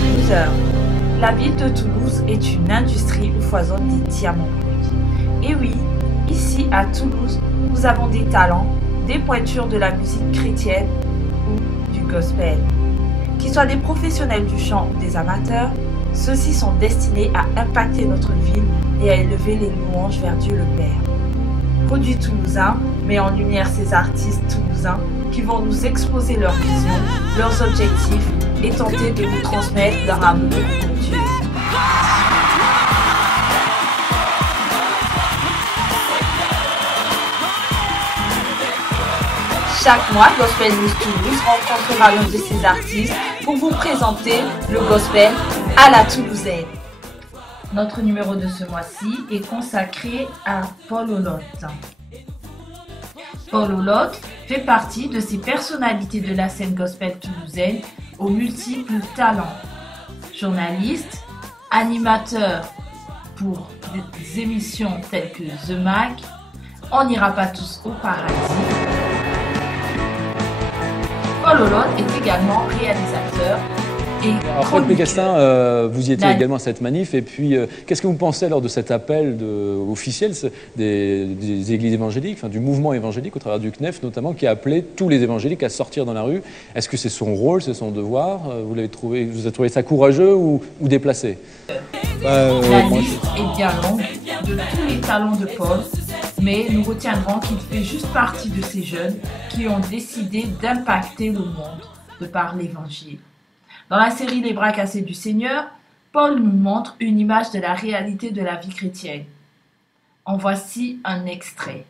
Loser. La ville de Toulouse est une industrie où foisonnent des diamants bruts. Et oui, ici à Toulouse, nous avons des talents, des pointures de la musique chrétienne ou du gospel. Qu'ils soient des professionnels du chant ou des amateurs, ceux-ci sont destinés à impacter notre ville et à élever les louanges vers Dieu le Père. Produit toulousain met en lumière ces artistes toulousains qui vont nous exposer leur vision, leurs objectifs et tenter de nous transmettre leur amour pour Dieu. Chaque mois, Gospel News Toulouse rencontrera l'un de ces artistes pour vous présenter le gospel à la toulousaine. Notre numéro de ce mois-ci est consacré à Paul Olotte. Paul Olotte fait partie de ces personnalités de la scène gospel toulousaine aux multiples talents. Journaliste, animateur pour des émissions telles que The Mag, On n'ira pas tous au paradis. Paul Olotte est également réalisateur et Fred Pécastin, vous y étiez également à cette manif, et puis qu'est-ce que vous pensez lors de cet appel officiel des églises évangéliques, enfin, du mouvement évangélique au travers du CNEF notamment, qui a appelé tous les évangéliques à sortir dans la rue? Est-ce que c'est son rôle, c'est son devoir? Vous avez trouvé ça courageux ou déplacé? La liste est bien longue de tous les talents de Paul, mais nous retiendrons qu'il fait juste partie de ces jeunes qui ont décidé d'impacter le monde de par l'évangile. Dans la série Les bras cassés du Seigneur, Paul nous montre une image de la réalité de la vie chrétienne. En voici un extrait.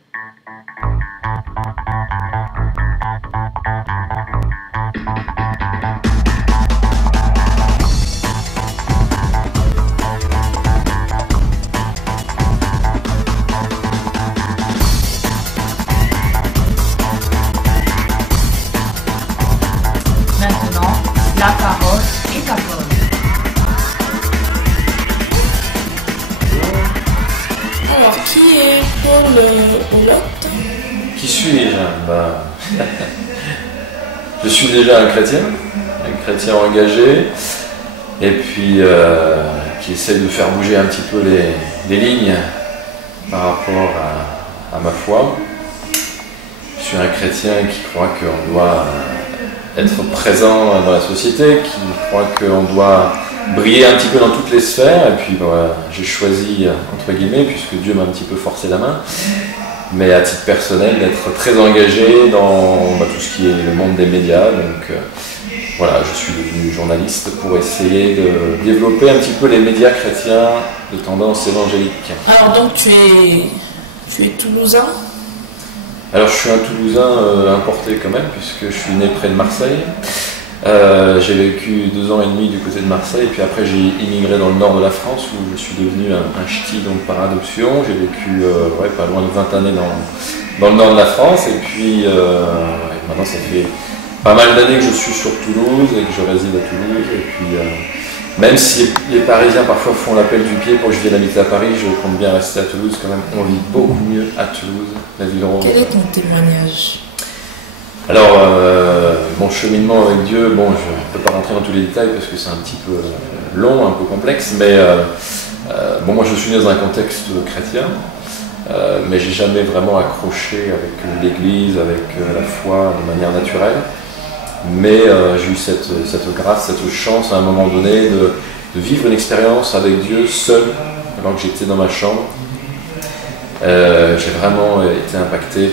Maintenant, la parole est à Paul. Alors, qui est Paul Olotte? Qui suis-je? Je suis déjà un chrétien engagé, et puis qui essaie de faire bouger un petit peu les lignes par rapport à ma foi. Je suis un chrétien qui croit qu'on doit être présent dans la société, qui croit qu'on doit briller un petit peu dans toutes les sphères, et puis voilà, j'ai choisi, entre guillemets, puisque Dieu m'a un petit peu forcé la main, mais à titre personnel, d'être très engagé dans tout ce qui est le monde des médias. Donc voilà, je suis devenu journaliste pour essayer de développer un petit peu les médias chrétiens de tendance évangélique. Alors donc tu es toulousain? Alors je suis un Toulousain importé quand même, puisque je suis né près de Marseille. J'ai vécu 2 ans et demi du côté de Marseille, et puis après j'ai immigré dans le nord de la France, où je suis devenu un ch'ti, donc par adoption. J'ai vécu pas loin de 20 années dans le nord de la France, et puis maintenant ça fait pas mal d'années que je suis sur Toulouse et que je réside à Toulouse. Et puis même si les Parisiens parfois font l'appel du pied pour que je vienne habiter à Paris, je compte bien rester à Toulouse quand même. On vit beaucoup mieux à Toulouse, la ville rose. Quel est ton témoignage? Alors, mon cheminement avec Dieu, je ne peux pas rentrer dans tous les détails parce que c'est un petit peu long, un peu complexe, mais moi je suis né dans un contexte chrétien, mais j'ai jamais vraiment accroché avec l'église, avec la foi de manière naturelle. Mais j'ai eu cette grâce, cette chance à un moment donné de vivre une expérience avec Dieu seul, alors que j'étais dans ma chambre. J'ai vraiment été impacté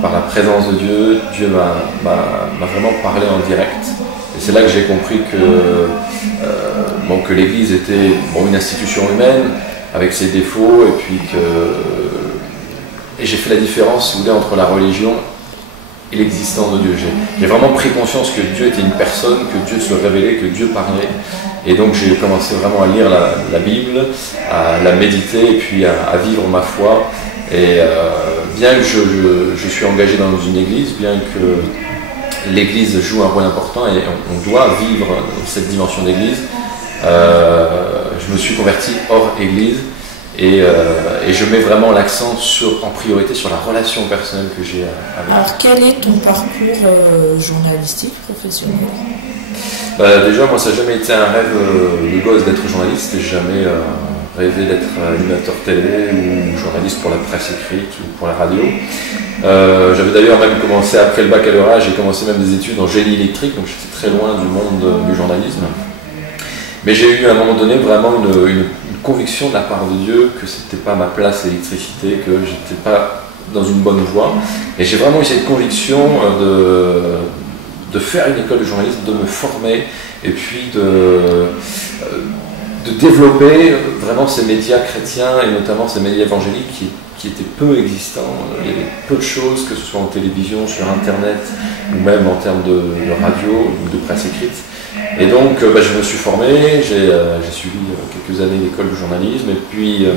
par la présence de Dieu. Dieu m'a vraiment parlé en direct. Et c'est là que j'ai compris que l'Église était une institution humaine, avec ses défauts, et puis et j'ai fait la différence, si vous voulez, entre la religion et l'existence de Dieu. J'ai vraiment pris conscience que Dieu était une personne, que Dieu se révélait, que Dieu parlait. Et donc j'ai commencé vraiment à lire la Bible, à la méditer, et puis à vivre ma foi. Et bien que je suis engagé dans une église, bien que l'église joue un rôle important et on doit vivre cette dimension d'église, je me suis converti hors église, et je mets vraiment l'accent en priorité sur la relation personnelle que j'ai avec. Alors quel est ton parcours journalistique professionnel? Déjà, moi, ça n'a jamais été un rêve de gosse d'être journaliste. J'ai jamais rêvé d'être animateur télé ou journaliste pour la presse écrite ou pour la radio. J'avais d'ailleurs même commencé, après le baccalauréat, j'ai commencé même des études en génie électrique, donc j'étais très loin du monde du journalisme. Mais j'ai eu à un moment donné vraiment une conviction de la part de Dieu que c'était pas ma place l'électricité, que j'étais pas dans une bonne voie. Et j'ai vraiment eu cette conviction de faire une école de journalisme, de me former et puis de développer vraiment ces médias chrétiens et notamment ces médias évangéliques qui étaient peu existants. Il y avait peu de choses, que ce soit en télévision, sur internet ou même en termes de radio ou de presse écrite. Et donc je me suis formé, j'ai suivi quelques années d'école de journalisme et puis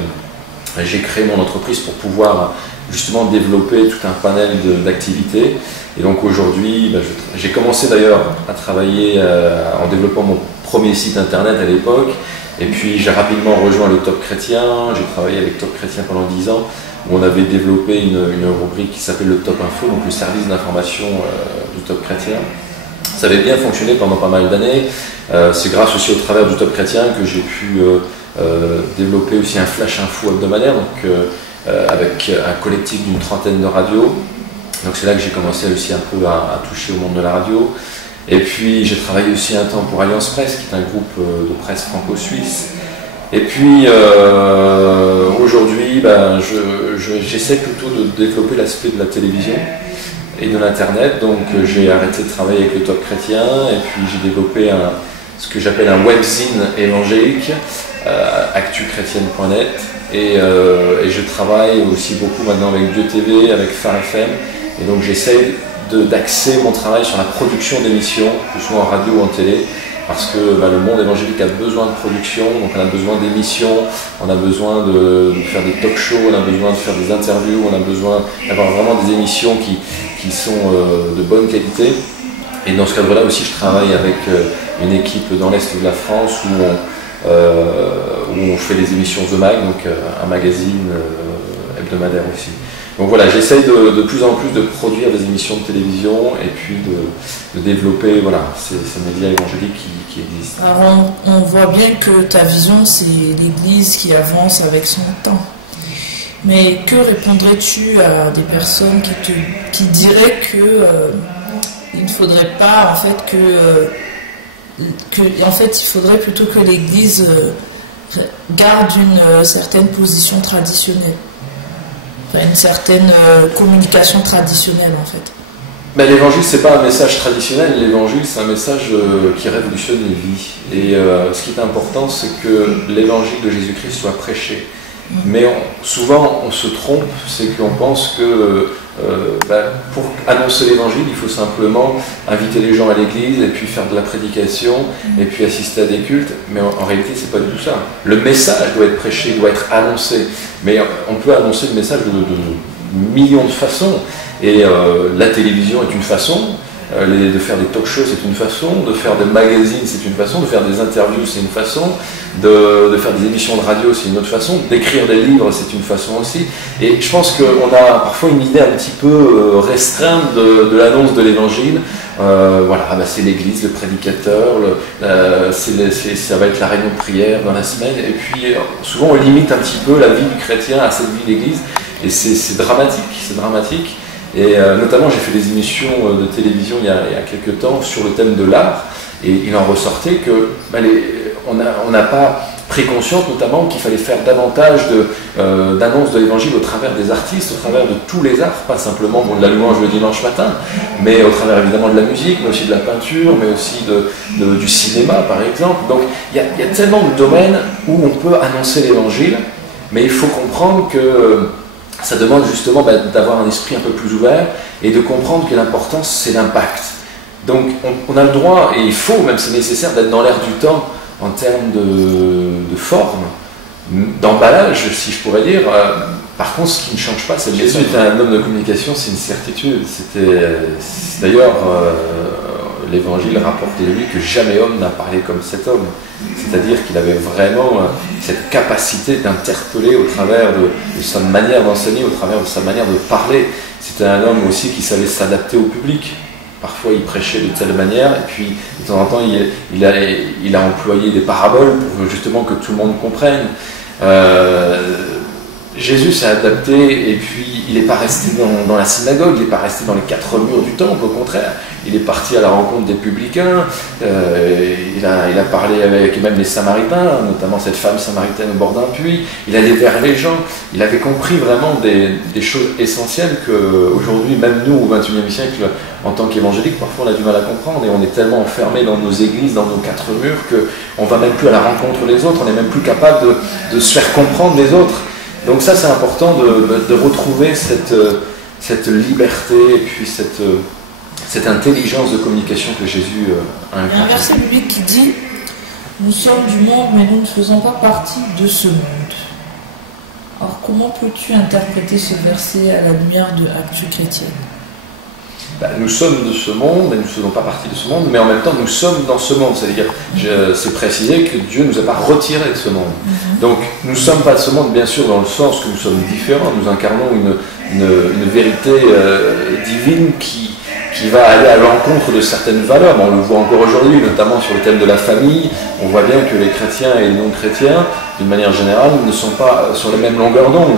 j'ai créé mon entreprise pour pouvoir justement développer tout un panel d'activités. Et donc aujourd'hui, j'ai commencé d'ailleurs à travailler en développant mon premier site internet à l'époque. Et puis j'ai rapidement rejoint le Top Chrétien, j'ai travaillé avec Top Chrétien pendant 10 ans, où on avait développé une rubrique qui s'appelle le Top Info, donc le service d'information du Top Chrétien. Ça avait bien fonctionné pendant pas mal d'années. C'est grâce aussi au travers du Top Chrétien que j'ai pu développer aussi un flash info hebdomadaire, donc avec un collectif d'une trentaine de radios. Donc c'est là que j'ai commencé aussi un peu à toucher au monde de la radio. Et puis j'ai travaillé aussi un temps pour Alliance Presse, qui est un groupe de presse franco-suisse. Et puis aujourd'hui, j'essaie plutôt de développer l'aspect de la télévision et de l'internet. Donc j'ai arrêté de travailler avec le Top Chrétien et puis j'ai développé ce que j'appelle un webzine évangélique, actuchrétienne.net. Et je travaille aussi beaucoup maintenant avec Dieu TV, avec Phare FM. Et donc j'essaie d'axer mon travail sur la production d'émissions, que ce soit en radio ou en télé, parce que le monde évangélique a besoin de production, donc on a besoin d'émissions, on a besoin de faire des talk shows, on a besoin de faire des interviews, on a besoin d'avoir vraiment des émissions qui sont de bonne qualité. Et dans ce cadre-là aussi, je travaille avec une équipe dans l'Est de la France où on fait des émissions The Mag, donc un magazine hebdomadaire aussi. Donc voilà, j'essaye de plus en plus de produire des émissions de télévision et puis de développer ces médias évangéliques qui existent. Alors on voit bien que ta vision, c'est l'Église qui avance avec son temps. Mais que répondrais-tu à des personnes qui diraient que il ne faudrait pas, en fait, il faudrait plutôt que l'Église garde une certaine position traditionnelle, une certaine communication traditionnelle en fait. L'évangile, c'est pas un message traditionnel, l'évangile c'est un message qui révolutionne les vies. Et ce qui est important, c'est que l'évangile de Jésus-Christ soit prêché. Mais souvent on se trompe, c'est qu'on pense que pour annoncer l'évangile, il faut simplement inviter les gens à l'église et puis faire de la prédication et puis assister à des cultes. Mais en réalité, c'est pas du tout ça. Le message doit être prêché, doit être annoncé. Mais on peut annoncer le message de millions de façons. Et la télévision est une façon. De faire des talk shows, c'est une façon, de faire des magazines, c'est une façon, de faire des interviews, c'est une façon, de faire des émissions de radio, c'est une autre façon, d'écrire des livres, c'est une façon aussi. Et je pense qu'on a parfois une idée un petit peu restreinte de l'annonce de l'évangile. C'est l'église, le prédicateur, ça va être la réunion de prière dans la semaine. Et puis souvent on limite un petit peu la vie du chrétien à cette vie d'église. Et c'est dramatique. Et notamment, j'ai fait des émissions de télévision il y a quelques temps sur le thème de l'art, et il en ressortait que on n'a pas pris conscience notamment qu'il fallait faire davantage d'annonces de l'évangile au travers des artistes, au travers de tous les arts, pas simplement de la louange le dimanche matin, mais au travers évidemment de la musique, mais aussi de la peinture, mais aussi du cinéma par exemple. Donc il y a tellement de domaines où on peut annoncer l'évangile, mais il faut comprendre que ça demande justement d'avoir un esprit un peu plus ouvert et de comprendre que l'importance, c'est l'impact. Donc on a le droit, et il faut, même c'est nécessaire, d'être dans l'air du temps en termes de forme, d'emballage, si je pourrais dire. Par contre, ce qui ne change pas, c'est que Jésus était un homme de communication, c'est une certitude. D'ailleurs, l'Évangile rapporte de lui que jamais homme n'a parlé comme cet homme. C'est-à-dire qu'il avait vraiment cette capacité d'interpeller au travers de sa manière d'enseigner, au travers de sa manière de parler. C'était un homme aussi qui savait s'adapter au public. parfois il prêchait de telle manière, et puis de temps en temps il a employé des paraboles pour justement que tout le monde comprenne. Jésus s'est adapté, et puis il n'est pas resté dans la synagogue, il n'est pas resté dans les 4 murs du temple, au contraire. Il est parti à la rencontre des publicains, il a parlé avec même les Samaritains, notamment cette femme samaritaine au bord d'un puits. Il allait vers les gens, il avait compris vraiment des choses essentielles qu'aujourd'hui, même nous au XXIe siècle, en tant qu'évangéliques, parfois on a du mal à comprendre, et on est tellement enfermé dans nos églises, dans nos 4 murs, qu'on ne va même plus à la rencontre des autres, on n'est même plus capable de se faire comprendre des autres. Donc ça, c'est important de retrouver cette liberté et puis cette intelligence de communication que Jésus a incarnée. Il y a un verset biblique qui dit « Nous sommes du monde, mais nous ne faisons pas partie de ce monde ». Alors comment peux-tu interpréter ce verset à la lumière de Actu chrétienne? Nous sommes de ce monde, mais nous ne faisons pas partie de ce monde, mais en même temps nous sommes dans ce monde. C'est-à-dire, c'est précisé que Dieu ne nous a pas retirés de ce monde. Donc nous ne sommes pas de ce monde, bien sûr, dans le sens que nous sommes différents. Nous incarnons une vérité divine qui va aller à l'encontre de certaines valeurs. On le voit encore aujourd'hui, notamment sur le thème de la famille. On voit bien que les chrétiens et les non-chrétiens, d'une manière générale, ne sont pas sur les mêmes longueurs d'onde.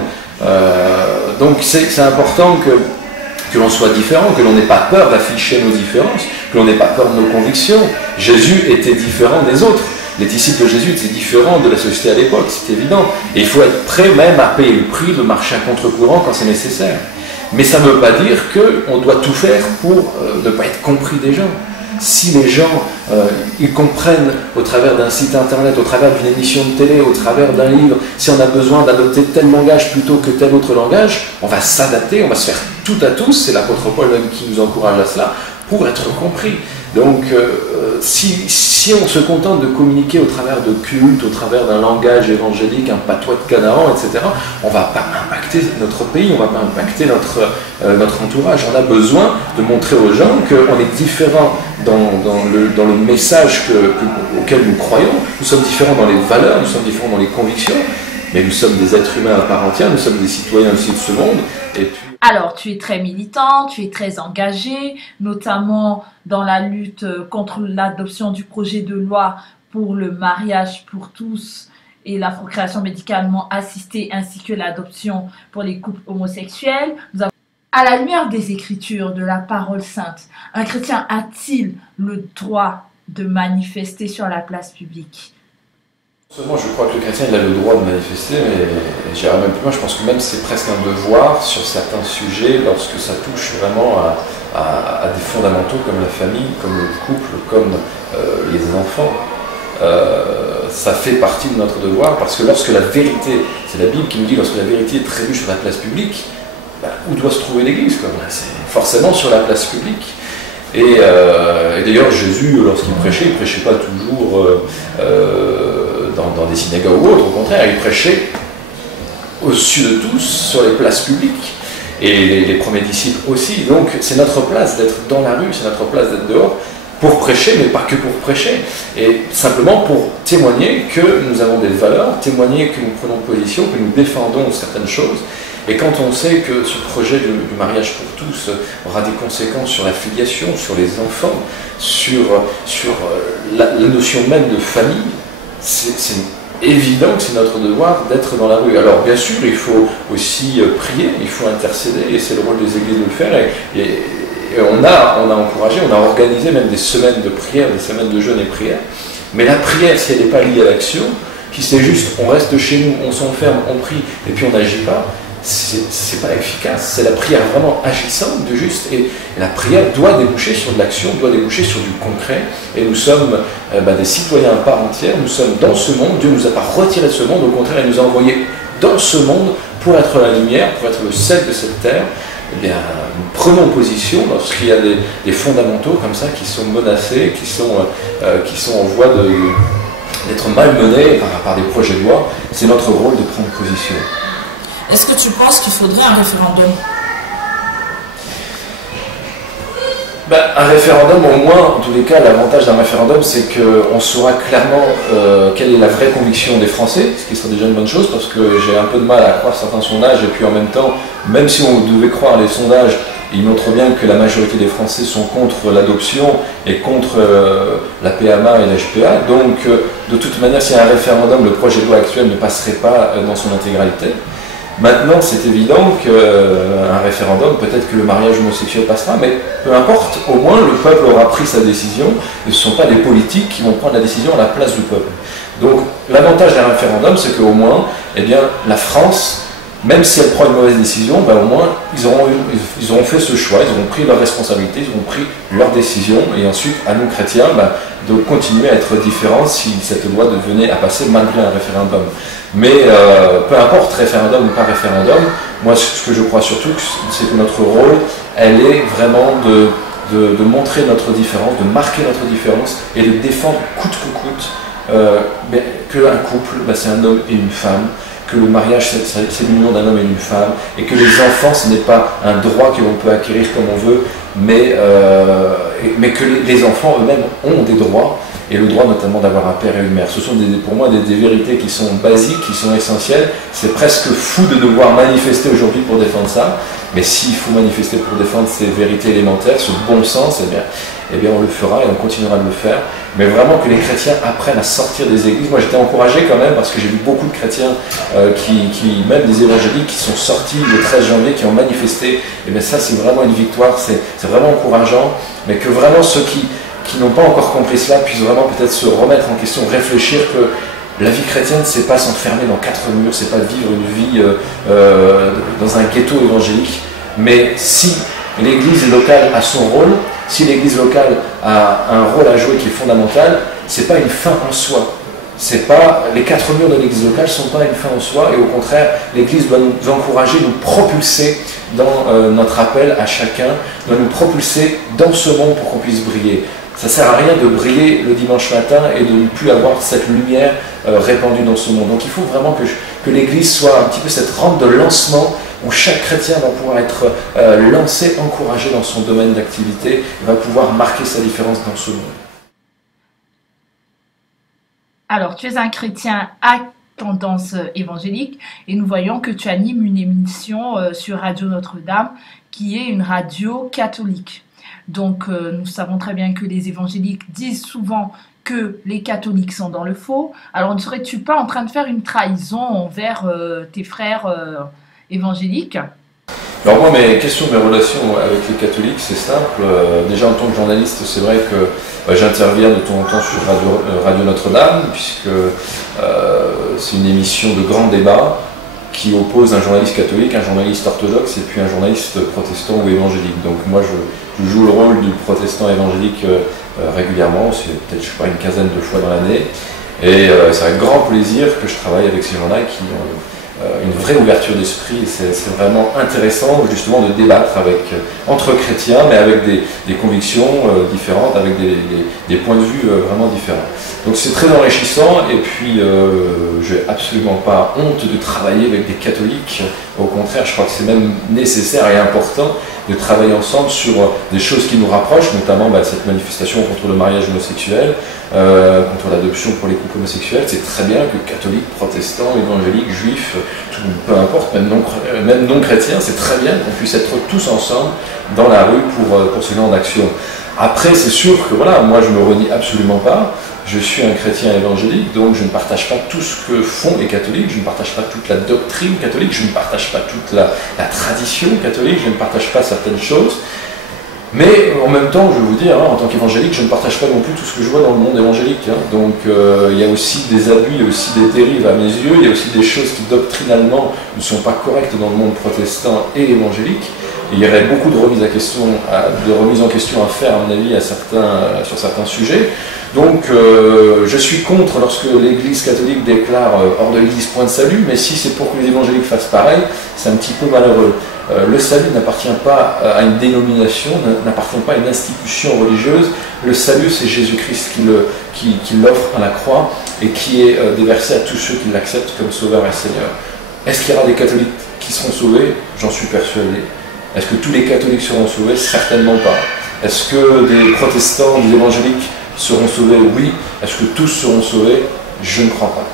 Donc c'est important que l'on soit différent, que l'on n'ait pas peur d'afficher nos différences, que l'on n'ait pas peur de nos convictions. Jésus était différent des autres. Les disciples de Jésus étaient différents de la société à l'époque, c'est évident. Et il faut être prêt même à payer le prix de marcher à contre-courant quand c'est nécessaire. Mais ça ne veut pas dire qu'on doit tout faire pour ne pas être compris des gens. Si les gens ils comprennent au travers d'un site internet, au travers d'une émission de télé, au travers d'un livre, si on a besoin d'adopter tel langage plutôt que tel autre langage, on va s'adapter, on va se faire tout à tous, c'est l'apôtre Paul même qui nous encourage à cela, pour être compris. Donc si on se contente de communiquer au travers de cultes, au travers d'un langage évangélique, un patois de Canaan, etc., on ne va pas impacter notre pays, on ne va pas impacter notre entourage. On a besoin de montrer aux gens qu'on est différent dans le message auquel nous croyons, nous sommes différents dans les valeurs, nous sommes différents dans les convictions, mais nous sommes des êtres humains à part entière, nous sommes des citoyens aussi de ce monde. Et puis... Alors, tu es très militant, tu es très engagé, notamment dans la lutte contre l'adoption du projet de loi pour le mariage pour tous et la procréation médicalement assistée, ainsi que l'adoption pour les couples homosexuels. À la lumière des Écritures, de la parole sainte, un chrétien a-t-il le droit de manifester sur la place publique? Seulement, je crois que le chrétien il a le droit de manifester, mais j'irai même plus loin, je pense que même c'est presque un devoir sur certains sujets lorsque ça touche vraiment à des fondamentaux comme la famille, comme le couple, comme les enfants. Ça fait partie de notre devoir parce que lorsque la vérité, c'est la Bible qui nous dit, lorsque la vérité est prévue sur la place publique, où doit se trouver l'église? C'est forcément sur la place publique. Et d'ailleurs Jésus, lorsqu'il prêchait, il ne prêchait pas toujours dans des synagogues ou autres, au contraire, il prêchait au-dessus de tous, sur les places publiques, et les premiers disciples aussi. Donc c'est notre place d'être dans la rue, c'est notre place d'être dehors, pour prêcher, mais pas que pour prêcher, et simplement pour témoigner que nous avons des valeurs, témoigner que nous prenons position, que nous défendons certaines choses. Et quand on sait que ce projet du mariage pour tous aura des conséquences sur la filiation, sur les enfants, sur la notion même de famille, c'est évident que c'est notre devoir d'être dans la rue. Alors bien sûr, il faut aussi prier, il faut intercéder, et c'est le rôle des églises de le faire. Et on a encouragé, on a organisé même des semaines de prière, des semaines de jeûne et prière. Mais la prière, si elle n'est pas liée à l'action, si c'est juste on reste chez nous, on s'enferme, on prie, et puis on n'agit pas, c'est pas efficace. C'est la prière vraiment agissante, de juste, et la prière doit déboucher sur de l'action, doit déboucher sur du concret, et nous sommes des citoyens à part entière, nous sommes dans ce monde, Dieu ne nous a pas retiré de ce monde, au contraire il nous a envoyés dans ce monde pour être la lumière, pour être le sel de cette terre. Eh bien, nous prenons position lorsqu'il y a des fondamentaux comme ça qui sont menacés, qui sont en voie d'être malmenés par des projets de loi. C'est notre rôle de prendre position. Est-ce que tu penses qu'il faudrait un référendum? Un référendum, au moins, en tous les cas, l'avantage d'un référendum, c'est qu'on saura clairement quelle est la vraie conviction des Français, ce qui serait déjà une bonne chose, parce que j'ai un peu de mal à croire certains sondages, et puis en même temps, même si on devait croire les sondages, il montre bien que la majorité des Français sont contre l'adoption et contre la PMA et l'HPA. Donc, de toute manière, s'il y a un référendum, le projet de loi actuel ne passerait pas dans son intégralité. Maintenant, c'est évident qu'un référendum, peut-être que le mariage homosexuel passera, mais peu importe, au moins le peuple aura pris sa décision, et ce ne sont pas des politiques qui vont prendre la décision à la place du peuple. Donc, l'avantage d'un référendum, c'est qu'au moins, eh bien, la France, même si elle prend une mauvaise décision, ben, au moins, ils auront fait ce choix, ils auront pris leurs responsabilités, ils auront pris leur décision, et ensuite, à nous chrétiens, ben, de continuer à être différents si cette loi devenait à passer malgré un référendum. Mais peu importe, référendum ou pas référendum, moi ce que je crois surtout, c'est que notre rôle, elle est vraiment de montrer notre différence, de marquer notre différence et de défendre coûte que coûte qu'un couple, ben, c'est un homme et une femme, que le mariage c'est l'union d'un homme et d'une femme, et que les enfants ce n'est pas un droit que l'on peut acquérir comme on veut, mais que les enfants eux-mêmes ont des droits, et le droit notamment d'avoir un père et une mère. Ce sont pour moi des vérités qui sont basiques, qui sont essentielles. C'est presque fou de devoir manifester aujourd'hui pour défendre ça, mais s'il faut manifester pour défendre ces vérités élémentaires, ce bon sens, eh bien on le fera et on continuera de le faire. Mais vraiment que les chrétiens apprennent à sortir des églises. Moi j'étais encouragé quand même parce que j'ai vu beaucoup de chrétiens, même des évangéliques, qui sont sortis le 13 janvier, qui ont manifesté. Et bien ça c'est vraiment une victoire, c'est vraiment encourageant. Mais que vraiment ceux qui n'ont pas encore compris cela puissent vraiment peut-être se remettre en question, réfléchir que la vie chrétienne, c'est pas s'enfermer dans 4 murs, c'est pas vivre une vie dans un ghetto évangélique. Mais si l'Église locale a son rôle, si l'Église locale a un rôle à jouer qui est fondamental, c'est pas une fin en soi. C'est pas, les 4 murs de l'Église locale ne sont pas une fin en soi, et au contraire, l'Église doit nous encourager, nous propulser dans notre appel à chacun, doit nous propulser dans ce monde pour qu'on puisse briller. Ça ne sert à rien de briller le dimanche matin et de ne plus avoir cette lumière répandue dans ce monde. Donc il faut vraiment que l'Église soit un petit peu cette rampe de lancement où chaque chrétien va pouvoir être lancé, encouragé dans son domaine d'activité, va pouvoir marquer sa différence dans ce monde. Alors, tu es un chrétien à tendance évangélique et nous voyons que tu animes une émission sur Radio Notre-Dame qui est une radio catholique. Donc, nous savons très bien que les évangéliques disent souvent que les catholiques sont dans le faux. Alors, ne serais-tu pas en train de faire une trahison envers tes frères évangéliques ? Alors moi, mes relations avec les catholiques, c'est simple. Déjà en tant que journaliste, c'est vrai que j'interviens de temps en temps sur Radio Notre-Dame, puisque c'est une émission de grand débat qui oppose un journaliste catholique, un journaliste orthodoxe et puis un journaliste protestant ou évangélique. Donc moi, je joue le rôle du protestant évangélique régulièrement, c'est peut-être, je sais pas, une quinzaine de fois dans l'année. Et c'est avec grand plaisir que je travaille avec ces gens-là qui ont une vraie ouverture d'esprit. C'est vraiment intéressant justement de débattre entre chrétiens, mais avec des convictions différentes, avec des points de vue vraiment différents. Donc c'est très enrichissant, et puis je n'ai absolument pas honte de travailler avec des catholiques. Au contraire, je crois que c'est même nécessaire et important de travailler ensemble sur des choses qui nous rapprochent, notamment cette manifestation contre le mariage homosexuel, contre l'adoption pour les couples homosexuels. C'est très bien que catholiques, protestants, évangéliques, juifs, peu importe, même non chrétiens, c'est très bien qu'on puisse être tous ensemble dans la rue pour ce genre d'action. Après, c'est sûr que voilà, moi je ne me renie absolument pas. Je suis un chrétien évangélique, donc je ne partage pas tout ce que font les catholiques, je ne partage pas toute la doctrine catholique, je ne partage pas toute la tradition catholique, je ne partage pas certaines choses. Mais en même temps, je vais vous dire, en tant qu'évangélique, je ne partage pas non plus tout ce que je vois dans le monde évangélique. Donc il y a aussi des abus, il y a aussi des dérives à mes yeux, il y a aussi des choses qui doctrinalement ne sont pas correctes dans le monde protestant et évangélique. Il y aurait beaucoup de remises en question à faire, à mon avis, sur certains sujets. Donc, je suis contre lorsque l'Église catholique déclare hors de l'Église point de salut, mais si c'est pour que les évangéliques fassent pareil, c'est un petit peu malheureux. Le salut n'appartient pas à une dénomination, n'appartient pas à une institution religieuse. Le salut, c'est Jésus-Christ qui l'offre à la croix et qui est déversé à tous ceux qui l'acceptent comme Sauveur et Seigneur. Est-ce qu'il y aura des catholiques qui seront sauvés? J'en suis persuadé. Est-ce que tous les catholiques seront sauvés? Certainement pas. Est-ce que des protestants, des évangéliques seront sauvés? Oui. Est-ce que tous seront sauvés? Je ne crois pas.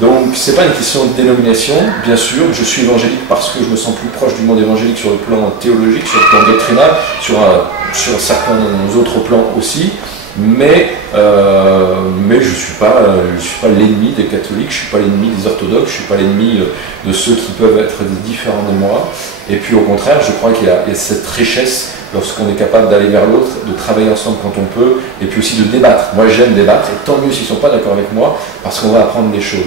Donc c'est pas une question de dénomination, bien sûr, je suis évangélique parce que je me sens plus proche du monde évangélique sur le plan théologique, sur le plan doctrinal, sur certains autres plans aussi, mais je suis pas l'ennemi des catholiques, je suis pas l'ennemi des orthodoxes, je suis pas l'ennemi de ceux qui peuvent être différents de moi, et puis au contraire, je crois qu'il y a cette richesse lorsqu'on est capable d'aller vers l'autre, de travailler ensemble quand on peut, et puis aussi de débattre. Moi j'aime débattre, et tant mieux s'ils ne sont pas d'accord avec moi, parce qu'on va apprendre des choses.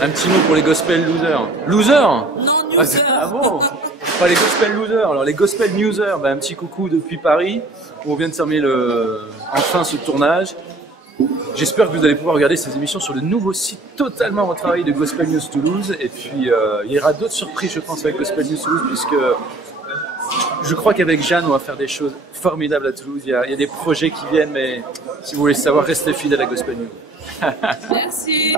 Un petit mot pour les gospel losers. Losers? Non, newsers. Ah bon? Pas les gospel losers. Alors les gospel newsers, un petit coucou depuis Paris, où on vient de terminer enfin ce tournage. J'espère que vous allez pouvoir regarder ces émissions sur le nouveau site totalement retravaillé de Gospel News Toulouse. Et puis il y aura d'autres surprises, je pense, avec Gospel News Toulouse, puisque je crois qu'avec Jeanne, on va faire des choses formidables à Toulouse. Il y a des projets qui viennent, mais si vous voulez savoir, restez fidèles à Gospel News. Merci.